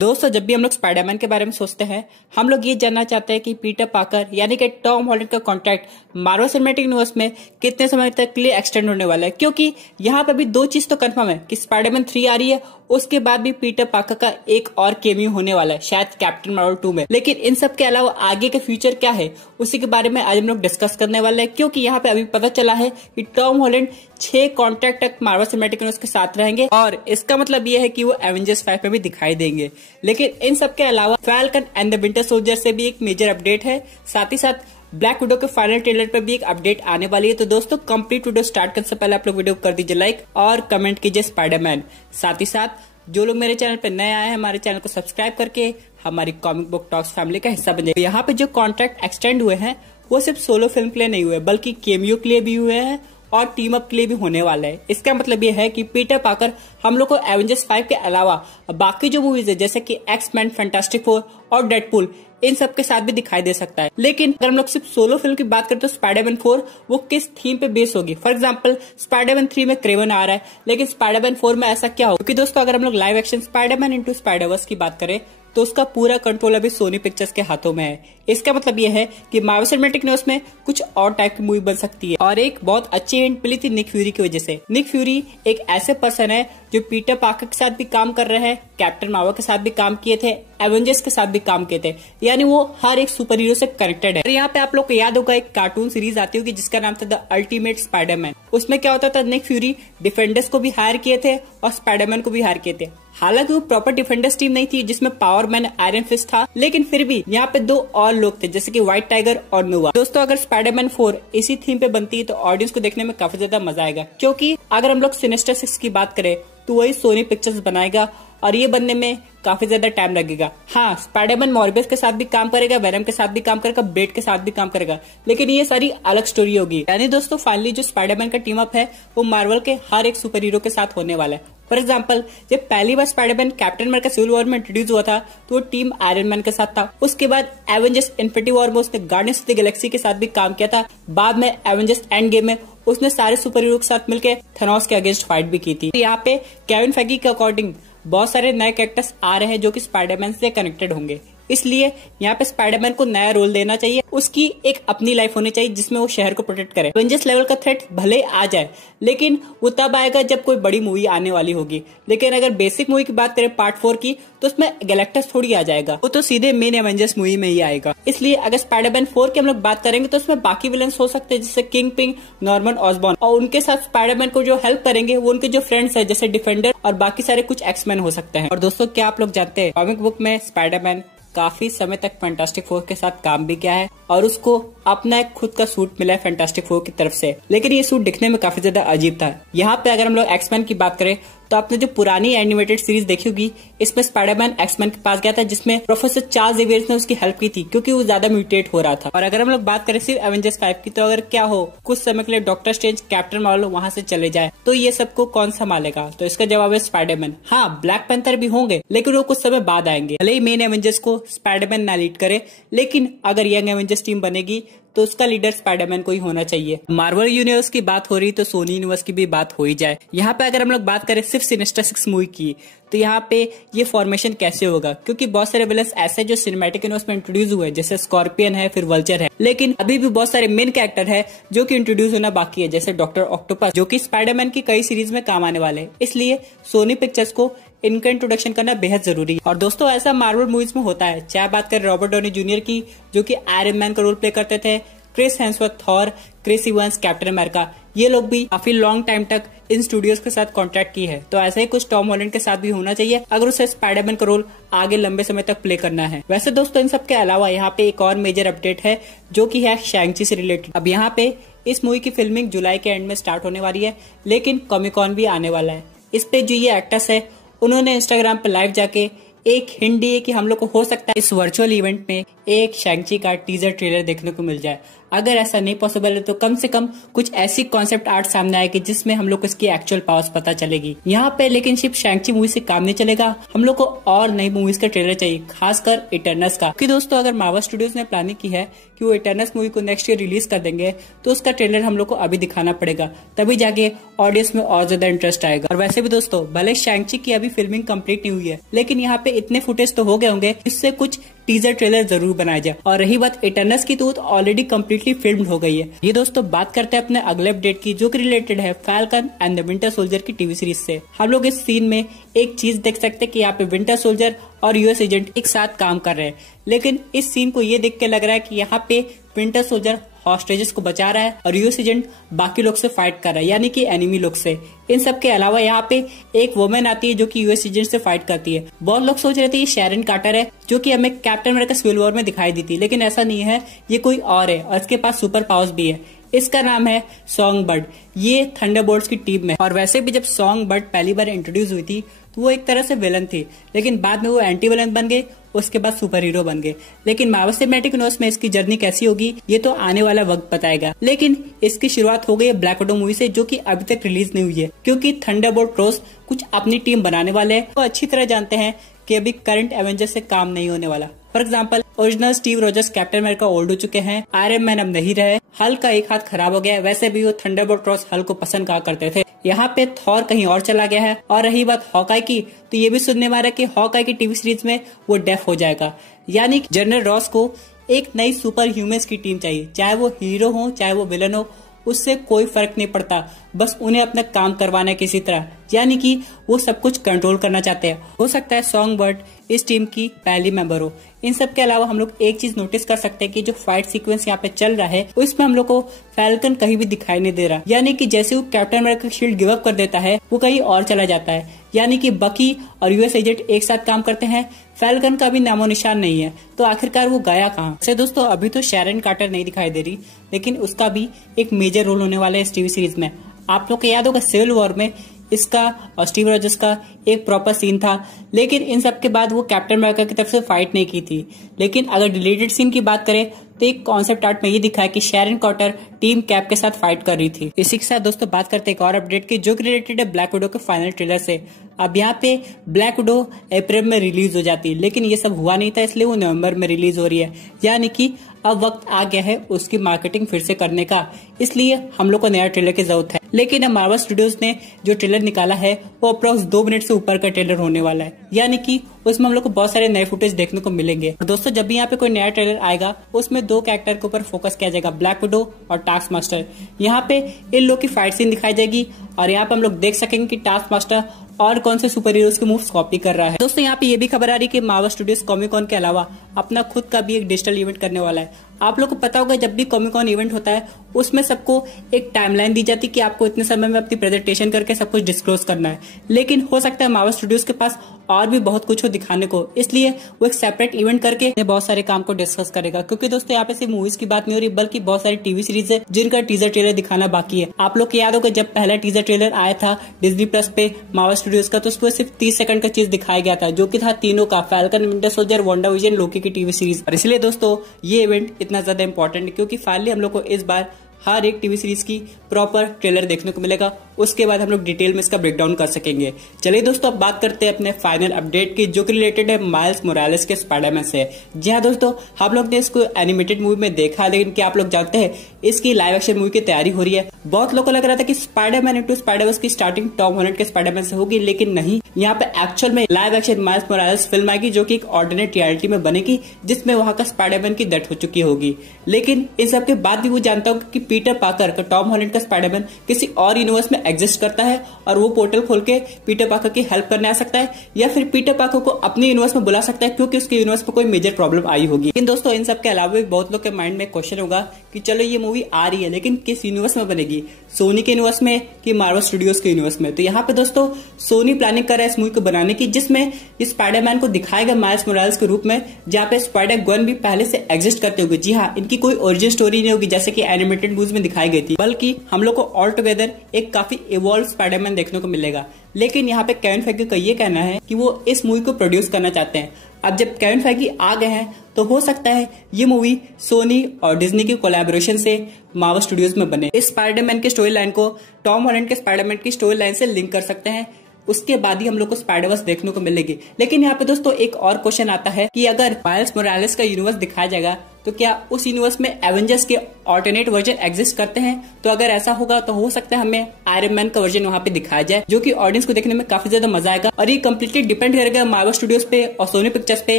दोस्तों, जब भी हम लोग स्पाइडरमैन के बारे में सोचते हैं, हम लोग ये जानना चाहते हैं कि पीटर पार्कर यानी कि टॉम हॉलैंड का कॉन्ट्रैक्ट मार्वल सिनेमैटिक यूनिवर्स में कितने समय तक के लिए एक्सटेंड होने वाला है। क्योंकि यहाँ पे भी दो चीज तो कंफर्म है कि स्पाइडरमैन 3 आ रही है, उसके बाद भी पीटर पार्कर का एक और केमियो होने वाला है, शायद कैप्टन मार्वल 2 में। लेकिन इन सब के अलावा आगे के फ्यूचर क्या है, उसी के बारे में आज हम लोग डिस्कस करने वाले हैं। क्योंकि यहाँ पे अभी पता चला है कि टॉम हॉलैंड 6 कॉन्ट्रैक्ट तक मार्वल सिनेमैटिक यूनिवर्स के साथ रहेंगे और इसका मतलब ये है कि वो एवेंजर्स 5 में भी दिखाई देंगे। लेकिन इन सब के अलावा falcon and the winter soldier से भी एक मेजर अपडेट है, साथ ही साथ ब्लैक विडो के फाइनल ट्रेलर पर भी एक अपडेट आने वाली है। तो दोस्तों, कंप्लीट वीडियो स्टार्ट करने से पहले आप लोग वीडियो कर दीजिए लाइक और कमेंट कीजिए स्पाइडरमैन। साथ ही साथ जो लोग मेरे चैनल पर नए आए हैं, हमारे चैनल को सब्सक्राइब करके हमारी कॉमिक बुक टॉक्स फैमिली का हिस्सा बने। यहाँ पे जो कॉन्ट्रैक्ट एक्सटेंड हुए हैं वो सिर्फ सोलो फिल्म के लिए नहीं हुए, बल्कि केमियो के लिए भी हुए हैं और टीम अप के लिए भी होने वाला है। इसका मतलब ये है कि पीटर पार्कर हम लोग को एवेंजर्स 5 के अलावा बाकी जो मूवीज है जैसे कि एक्स-मैन, फैंटास्टिक फोर और डेडपूल, इन सब के साथ भी दिखाई दे सकता है। लेकिन अगर हम लोग सिर्फ सोलो फिल्म की बात करें तो स्पाइडरमैन 4 वो किस थीम पे बेस होगी। फॉर एग्जांपल, स्पाइडरमैन 3 में क्रेवन आ रहा है, लेकिन स्पाइडरमैन 4 में ऐसा क्या हो? क्योंकि दोस्तों, अगर हम लोग live action Spiderman into Spider-Verse की बात करें तो उसका पूरा कंट्रोल अभी सोनी पिक्चर्स के हाथों में है। इसका मतलब यह है कि मार्वल सिनेमैटिक यूनिवर्स में कुछ और टाइप की मूवी बन सकती है। और एक बहुत अच्छी हिंट मिली थी निक फ्यूरी की वजह से। निक फ्यूरी एक ऐसे पर्सन है जो पीटर पार्कर के साथ भी काम कर रहे हैं, कैप्टन मार्वल के साथ भी काम किए थे, एवेंजर्स के साथ भी काम किए थे, यानी वो हर एक सुपर हीरो से कनेक्टेड है। और यहाँ पे आप लोग को याद होगा एक कार्टून सीरीज आती होगी जिसका नाम था द अल्टीमेट स्पाइडरमैन। उसमें क्या होता था, निक फ्यूरी डिफेंडर्स को भी हायर किए थे और स्पाइडरमैन को भी हायर किए थे। हालांकि वो प्रॉपर डिफेंडर्स टीम नहीं थी जिसमें पावर मैन, आयरन फिस्ट था, लेकिन फिर भी यहाँ पे 2 और लोग थे जैसे कि व्हाइट टाइगर और नोवा। दोस्तों, अगर स्पाइडरमैन 4 इसी थीम पे बनती है तो ऑडियंस को देखने में काफी ज्यादा मजा आएगा। क्योंकि अगर हम लोग सिनेस्टर 6 की बात करें तो वही सोनी पिक्चर्स बनाएगा और ये बनने में काफी ज्यादा टाइम लगेगा। हाँ, स्पाइडरमैन मॉर्बियस के साथ भी काम करेगा, वेनम के साथ भी काम करेगा, ब्लेड के साथ भी काम करेगा, लेकिन ये सारी अलग स्टोरी होगी। यानी दोस्तों, फाइनली जो स्पाइडरमैन का टीम अप है वो मार्वल के हर एक सुपर हीरो के साथ होने वाला है। फॉर एग्जाम्पल, जब पहली बार Spiderman Captain America Civil War में इंट्रोड्यूस हुआ था तो वो टीम आयरन मैन के साथ था। उसके बाद एवेंजर्स इन्फिनिटी वॉर में उसने गार्डियंस ऑफ द गैलेक्सी के साथ भी काम किया था। बाद में एवेंजर्स एंड गेम में उसने सारे सुपर हीरो के साथ मिलकर थेनोस के अगेंस्ट फाइट भी की थी। यहाँ पे केविन फेगी के अकॉर्डिंग बहुत सारे नए कैरेक्टर्स आ रहे हैं जो कि स्पाइडरमैन से कनेक्टेड होंगे। इसलिए यहाँ पे स्पाइडरमैन को नया रोल देना चाहिए, उसकी एक अपनी लाइफ होनी चाहिए जिसमें वो शहर को प्रोटेक्ट करे। एवेंजर्स लेवल का थ्रेट भले आ जाए, लेकिन वो तब आएगा जब कोई बड़ी मूवी आने वाली होगी। लेकिन अगर बेसिक मूवी की बात करें पार्ट 4 की, तो उसमें गैलेक्टस थोड़ी आ जाएगा, वो तो सीधे मेन एवेंजर्स मूवी में ही आएगा। इसलिए अगर स्पाइडरमैन 4 की हम लोग बात करेंगे तो उसमें बाकी विलन्स हो सकते हैं जैसे किंग पिंग, नॉर्मन ऑसबॉर्न, और उनके साथ स्पाइडरमैन को जो हेल्प करेंगे वो उनके जो फ्रेंड्स है जैसे डिफेंडर और बाकी सारे कुछ एक्समैन हो सकते हैं। और दोस्तों, क्या आप लोग जानते हैं कॉमिक बुक में स्पाइडरमैन काफी समय तक फैंटास्टिक फोर के साथ काम भी किया है और उसको अपना एक खुद का सूट मिला है फैंटास्टिक फोर की तरफ से, लेकिन ये सूट दिखने में काफी ज्यादा अजीब था। यहाँ पे अगर हम लोग एक्समैन की बात करें तो आपने जो पुरानी एनिमेटेड सीरीज देखी होगी, इसमें स्पाइडरमैन एक्समैन के पास गया था जिसमें प्रोफेसर चार्ल्स जेवियर ने उसकी हेल्प की थी क्योंकि वो ज्यादा म्यूटेट हो रहा था। और अगर हम लोग बात करें सिर्फ एवेंजर्स 5 की, तो अगर क्या हो कुछ समय के लिए डॉक्टर स्ट्रेंज, कैप्टन मार्वल वहां से चले जाए तो ये सबको कौन संभालेगा? तो इसका जवाब है स्पाइडरमैन। हाँ, ब्लैक पैंथर भी होंगे लेकिन वो कुछ समय बाद आएंगे। भले ही मेन एवेंजर्स को स्पाइडरमैन ना लीड करे, लेकिन अगर यंग एवेंजर्स टीम बनेगी तो उसका लीडर स्पाइडरमैन को ही होना चाहिए। मार्वल यूनिवर्स की बात हो रही तो सोनी यूनिवर्स की भी बात हो ही जाए। यहाँ पे अगर हम लोग बात करें सिर्फ सिनेस्टर 6 मूवी की, तो यहाँ पे ये फॉर्मेशन कैसे होगा? क्योंकि बहुत सारे विलन्स ऐसे जो सिनेमैटिक यूनिवर्स में इंट्रोड्यूस हुए जैसे स्कॉर्पियन है, फिर वल्चर है, लेकिन अभी भी बहुत सारे मेन कैरेक्टर है जो कि इंट्रोड्यूस होना बाकी है जैसे डॉक्टर ऑक्टोपस, जो कि स्पाइडरमैन की कई सीरीज में काम आने वाले हैं। इसलिए सोनी पिक्चर्स को इनका इंट्रोडक्शन करना बेहद जरूरी है। और दोस्तों, ऐसा मार्वल मूवीज में होता है, चाहे बात करें रॉबर्ट डॉनी जूनियर की जो कि आयरन मैन का रोल प्ले करते थे, Chris Hemsworth Thor, Chris Evans Captain America, ये लोग भी काफी लॉन्ग टाइम तक इन स्टूडियोज के साथ कॉन्ट्रैक्ट की है। तो ऐसा ही कुछ टॉम हॉलैंड के साथ भी होना चाहिए अगर उसे स्पाइडरमैन का रोल आगे लंबे समय तक प्ले करना है। वैसे दोस्तों, इन सब के अलावा यहाँ पे एक और मेजर अपडेट है जो कि है शैंग-ची से रिलेटेड। अब यहाँ पे इस मूवी की फिल्मिंग जुलाई के एंड में स्टार्ट होने वाली है, लेकिन कॉमिकॉन भी आने वाला है। इस पे जो ये एक्टर्स है उन्होंने इंस्टाग्राम पे लाइव जाके एक हिंट दी है कि हम लोग को हो सकता है इस वर्चुअल इवेंट में एक शैंग-ची का टीजर ट्रेलर देखने को मिल जाए। अगर ऐसा नहीं पॉसिबल है तो कम से कम कुछ ऐसी कॉन्सेप्ट आर्ट सामने आएगी जिसमें हम लोग को इसकी एक्चुअल पावर्स पता चलेगी। यहाँ पे लेकिन सिर्फ शैंग-ची मूवी से काम नहीं चलेगा, हम लोग को और नई मूवीज का ट्रेलर चाहिए, खासकर इटर्नल्स का। क्योंकि दोस्तों अगर मार्वल स्टूडियोज ने प्लानिंग की है कि वो इटर्नल्स मूवी को नेक्स्ट ईयर रिलीज कर देंगे तो उसका ट्रेलर हम लोग को अभी दिखाना पड़ेगा, तभी जाके ऑडियंस में और ज्यादा इंटरेस्ट आएगा। और वैसे भी दोस्तों भले शैंग-ची की अभी फिल्मिंग कंप्लीट नहीं हुई है, लेकिन यहाँ पे इतने फुटेज तो हो गए होंगे, इससे कुछ टीजर ट्रेलर जरूर बनाया जाए। और रही बात इटर्नल्स की तो ऑलरेडी कम्प्लीटली फिल्म्ड हो गई है। ये दोस्तों बात करते हैं अपने अगले अपडेट की, जो कि रिलेटेड है falcon and the winter soldier की टीवी सीरीज से। हम लोग इस सीन में एक चीज देख सकते हैं कि यहाँ पे विंटर सोल्जर और यूएस एजेंट एक साथ काम कर रहे हैं, लेकिन इस सीन को ये देख के लग रहा है कि यहाँ पे विंटर सोल्जर हॉस्टेजेस को बचा रहा है और यूएस एजेंट बाकी लोग से फाइट कर रहा है, यानी कि एनिमी लोग से। इन सब के अलावा यहाँ पे एक वुमेन आती है जो कि यूएस एजेंट से फाइट करती है। बहुत लोग सोच रहे थे ये शेरन कार्टर है, जो कि हमें कैप्टन अमेरिका सिविल वॉर में दिखाई दी थी, लेकिन ऐसा नहीं है, ये कोई और है और इसके पास सुपर पावर्स भी है। इसका नाम है सॉन्ग बर्ड, ये थंडरबोल्ट्स की टीम में। और वैसे भी जब सॉन्ग बर्ड पहली बार इंट्रोड्यूस हुई थी तो वो एक तरह से विलन थी, लेकिन बाद में वो एंटी विलन बन गए, उसके बाद सुपर हीरो बन गए। लेकिन मार्वल सिनेमैटिक यूनिवर्स में इसकी जर्नी कैसी होगी ये तो आने वाला वक्त बताएगा। लेकिन इसकी शुरुआत हो गई है ब्लैक विडो मूवी से, जो कि अभी तक रिलीज नहीं हुई है, क्योंकि थंडरबोल्ट प्रोस कुछ अपनी टीम बनाने वाले हैं। तो अच्छी तरह जानते हैं कि अभी करंट एवेंजर्स से काम नहीं होने वाला। For example original Steve Rogers captain America old हो चुके हैं, आयरन मैन अब नहीं रहे, हल्क का एक हाथ खराब हो गया है। वैसे भी वो थंडरबोल्ट क्रॉस हल्क को पसंद कहा करते थे, यहाँ पे थॉर कहीं और चला गया है। और रही बात हॉकाई की, तो ये भी सुनने में आ रहा है कि हॉकाई की टीवी सीरीज में वो डेफ हो जाएगा, यानी जनरल रॉस को एक नई सुपर ह्यूमंस की टीम चाहिए, चाहे वो हीरो हो चाहे वो विलन हो, उससे कोई फर्क नहीं पड़ता, बस उन्हें अपना काम करवाना है किसी तरह, यानी कि वो सब कुछ कंट्रोल करना चाहते हैं। हो सकता है सॉन्ग बर्ड इस टीम की पहली मेंबर हो। इन सब के अलावा हम लोग एक चीज नोटिस कर सकते हैं कि जो फाइट सीक्वेंस यहाँ पे चल रहा है उसमें हम लोग को फैल्कन कहीं भी दिखाई नहीं दे रहा, यानी कि जैसे वो कैप्टन अमेरिका की शील्ड गिव अप कर देता है वो कहीं और चला जाता है, यानी कि बकी और यूएस एजेंट एक साथ काम करते हैं, फैल्कन का भी नामो निशान नहीं है। तो आखिरकार वो गया कहाँ से? दोस्तों अभी तो शेरन कार्टर नहीं दिखाई दे रही, लेकिन उसका भी एक मेजर रोल होने वाला है इस टीवी सीरीज में। आप लोग को याद होगा सिविल वॉर में इसका और स्टीव रॉजर्स का एक प्रॉपर सीन था, लेकिन इन सब के बाद वो कैप्टन अमेरिका की तरफ से फाइट नहीं की थी। लेकिन अगर डिलीटेड सीन की बात करें तो एक कॉन्सेप्ट आर्ट में ये दिखा है कि शेरन कार्टर टीम कैप के साथ फाइट कर रही थी। इसी के साथ दोस्तों बात करते हैं एक और अपडेट की, जो कि रिलेटेड है ब्लैक विडो के फाइनल ट्रेलर से। अब यहाँ पे ब्लैक विडो अप्रैल में रिलीज हो जाती है, लेकिन ये सब हुआ नहीं था, इसलिए वो नवंबर में रिलीज हो रही है, यानी कि अब वक्त आ गया है उसकी मार्केटिंग फिर से करने का, इसलिए हम लोग को नया ट्रेलर की जरूरत है। लेकिन अब मार्वल स्टूडियोज ने जो ट्रेलर निकाला है वो अप्रॉक्स 2 मिनट से ऊपर का ट्रेलर होने वाला है, यानी कि उसमें हम लोग को बहुत सारे नए फुटेज देखने को मिलेंगे। और दोस्तों जब भी यहाँ पे कोई नया ट्रेलर आएगा उसमें 2 कैरेक्टर के ऊपर फोकस किया जाएगा, ब्लैक विडो और टास्क मास्टर। यहाँ पे इन लोग की फाइट सीन दिखाई जाएगी और यहाँ पे हम लोग देख सकेंगे कि टास्क मास्टर और कौन से सुपर हीरोज के मूव्स कॉपी कर रहा है। दोस्तों यहाँ पे ये भी खबर आ रही है कि मार्वल स्टूडियोज कॉमिक कॉन के अलावा अपना खुद का भी एक डिजिटल इवेंट करने वाला है। आप लोग को पता होगा जब भी कॉमिक कॉन इवेंट होता है उसमें सबको एक टाइमलाइन दी जाती है कि आपको इतने समय में अपनी प्रेजेंटेशन करके सब कुछ डिस्क्लोज करना है, लेकिन हो सकता है मार्वल स्टूडियोज के पास और भी बहुत कुछ हो दिखाने को, इसलिए वो एक सेपरेट इवेंट करके बहुत सारे काम को डिस्कस करेगा। क्योंकि दोस्तों यहाँ पे सिर्फ मूवीज की बात नहीं हो रही, बल्कि बहुत सारी टीवी सीरीज है जिनका टीजर ट्रेलर दिखाना बाकी है। आप लोग को याद होगा जब पहला टीजर ट्रेलर आया था डिज्नी प्लस पे मार्वल स्टूडियोज का, तो उसमें सिर्फ 30 सेकंड का चीज दिखाया गया था, जो कि था तीनों का, फैल्कन, विंटर सोल्जर, वांडा विजन, लोकी की टीवी सीरीज। और इसलिए दोस्तों ये इवेंट इतना ज्यादा इंपॉर्टेंट है क्योंकि फाइनली हम लोग को इस बार हर एक टीवी सीरीज की प्रॉपर ट्रेलर देखने को मिलेगा, उसके बाद हम लोग डिटेल में इसका ब्रेकडाउन कर सकेंगे। चलिए दोस्तों अब बात करते हैं अपने फाइनल अपडेट की, जो कि रिलेटेड है माइल्स मोरालेस के स्पाइडरमैन से। जी हाँ दोस्तों, हम लोग ने इसको एनिमेटेड मूवी में देखा, लेकिन क्या आप लोग जानते हैं इसकी लाइव एक्शन मूवी की तैयारी हो रही है। बहुत लोगों को लग रहा था कि स्पाइडरमैन इनटू स्पाइडरवर्स की स्टार्टिंग टॉम हॉलैंड के स्पाइडरमैन से होगी, लेकिन नहीं, यहाँ पे एक्चुअल में live action miles Morales film आएगी, जो कि एक ऑर्डिनेट रियलिटी में बनेगी, जिसमें वहां का स्पाइडरमैन की डेथ हो चुकी होगी। लेकिन इन सब के बाद भी वो जानता होगा कि पीटर पाकर का टॉम हॉलैंड का स्पाइडरमैन किसी और यूनिवर्स में एग्जिस्ट करता है और वो पोर्टल खोल के पीटर पाकर की हेल्प करने आ सकता है, या फिर पीटर पाकर को अपने यूनिवर्स में बुला सकता है क्योंकि उसके यूनिवर्स में कोई मेजर प्रॉब्लम आई होगी। लेकिन दोस्तों इन सब के अलावा भी बहुत लोग के माइंड में क्वेश्चन होगा कि चलो ये मूवी आ रही है लेकिन किस यूनिवर्स में बनेगी। सोनी के यूनिवर्स में कि मार्वल स्टूडियोज के यूनिवर्स में। तो यहाँ पे दोस्तों सोनी प्लानिंग कर रहा है इस मूवी को बनाने की, जिसमें इस स्पाइडरमैन को दिखाया गया माइल्स मोरालेस के रूप में, जहाँ पे स्पाइडर गन भी पहले से एग्जिस्ट करते होंगे। जी हाँ, इनकी कोई ओरिजिन स्टोरी नहीं होगी जैसे कि एनिमेटेड मूवीज में दिखाई गई थी, बल्कि हम लोग को ऑल टुगेदर एक काफी इवॉल्व स्पाइडरमैन देखने को मिलेगा। लेकिन यहाँ पे केविन फीगे का ये कहना है कि वो इस मूवी को प्रोड्यूस करना चाहते हैं। अब जब केविन फीगे आ गए हैं तो हो सकता है ये मूवी सोनी और डिज्नी की कोलैबोरेशन से मार्वल स्टूडियोज में बने। इस स्पाइडरमैन की स्टोरी लाइन को टॉम हॉलैंड के स्पाइडरमैन की स्टोरी लाइन से लिंक कर सकते हैं, उसके बाद ही हम लोग को स्पाइडरवर्स देखने को मिलेगी। लेकिन यहाँ पे दोस्तों एक और क्वेश्चन आता है कि अगर माइल्स मोरालेस का यूनिवर्स दिखाया जाएगा तो क्या उस यूनिवर्स में एवेंजर्स के ऑल्टरनेट वर्जन एग्जिस्ट करते हैं? तो अगर ऐसा होगा तो हो सकता है हमें आयरन मैन का वर्जन वहां पे दिखाया जाए, जो कि ऑडियंस को देखने में काफी ज्यादा मजा आएगा। और ये कंप्लीटली डिपेंड करेगा मार्वल स्टूडियोज पे और सोनी पिक्चर्स पे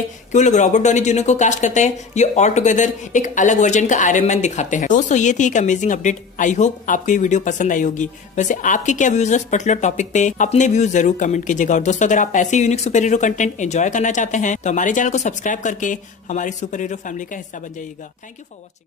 कि वो लोग रॉबर्ट डॉनी जूनियर को कास्ट करते हैं, ये ऑल टुगेदर एक अलग वर्जन का आयरन मैन दिखाते हैं। दोस्तों ये थी एक अमेजिंग अपडेट। आई होप आपको ये वीडियो पसंद आई होगी। वैसे आपके क्या व्यूज है पर्टिकुलर टॉपिक पे, अपने व्यूज जरूर कमेंट कीजिएगा। और दोस्तों अगर आप ऐसे unique super hero content enjoy करना चाहते हैं तो हमारे चैनल को सब्सक्राइब करके हमारी सुपर हीरो फैमिली का हिस्सा बन जाइएगा। Thank you for watching.